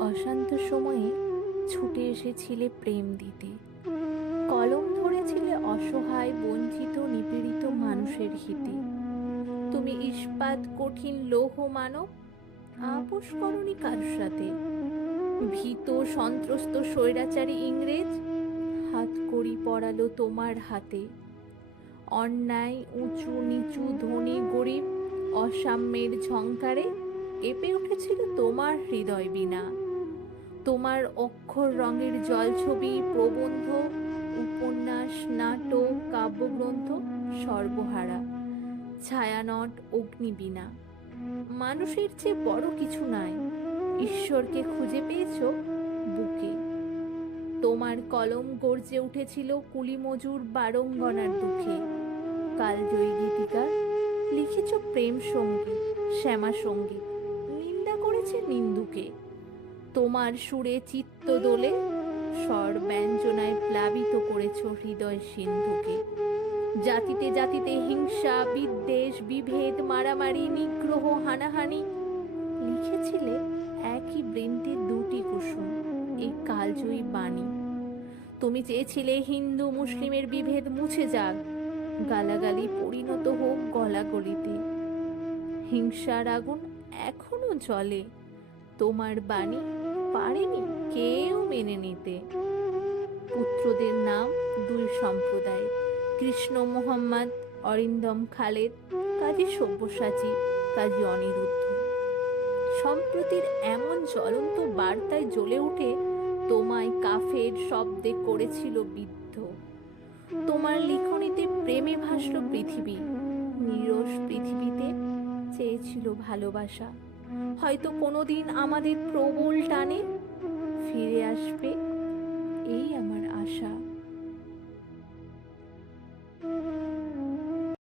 অশান্ত সময়ে ছুটে এসেছিলে প্রেম দিতে। কলম ধরেছিলে অসহায়, বঞ্চিত, নিপীড়িত মানুষের হিতে। তুমি ইস্পাত, কঠিন লৌহ মানব, আপোষ করনি কারোর সাথে। ভীত, সন্ত্রস্ত, স্বৈরাচারী ইংরেজ, হাত করি পড়ালো তোমার হাতে। অন্যায়, উঁচু, নিচু, ধনী, গরিব, অসাম্যের ঝংকারে কেঁপে উঠেছিল তোমার হৃদয় বিনা। তোমার অক্ষর রঙের জলছবি, প্রবন্ধ, উপন্যাস, নাটক, কাব্যগ্রন্থ সর্বহারা ছায়ানট, অগ্নিবীণা। মানুষের চেয়ে বড় কিছু নাই। ঈশ্বরকে খুঁজে পেয়েছ বুকে। তোমার কলম গর্জে উঠেছিল কুলিমজুর বারঙ্গনার দুঃখে। কালজয়ী গীতিকার লিখেছ প্রেম সংগীত, শ্যামা সংগীত। করেছে নিন্দুকে। তোমার সুরে চিত্ত দোলে স্বর ব্যঞ্জনায় প্লাবিত করেছ হৃদয় সিন্ধুকে। জাতিতে জাতিতে হিংসা, বিদ্বেষ, বিভেদ, মারামারি, নিগ্রহ, হানাহানি লিখেছিলে একই বৃন্তের দুটি কুসুম, এই কালজয়ী বাণী। তুমি চেয়েছিলে হিন্দু মুসলিমের বিভেদ মুছে যাক, গালাগালি পরিণত হোক গলাগলিতে। হিংসার আগুন এখনও জ্বলে তোমার বাণী পারেনি কেউ মেনে নিতে। পুত্রদের নাম দুই সম্প্রদায়, কৃষ্ণ মোহাম্মদ, অরিন্দম খালেদ, কাজী সব্যসাচী, কাজী অনিরুদ্ধ। সম্প্রতির এমন জ্বলন্ত বার্তায় জ্বলে উঠে তোমায় কাফের শব্দে করেছিল বিদ্ধ। তোমার লিখনিতে প্রেমে ভাসল পৃথিবী, নিরস পৃথিবীতে চেয়েছিল ভালোবাসা। হয়তো কোনো দিন আমাদের প্রবল টানে ফিরে আসবে। এই আমার আশা।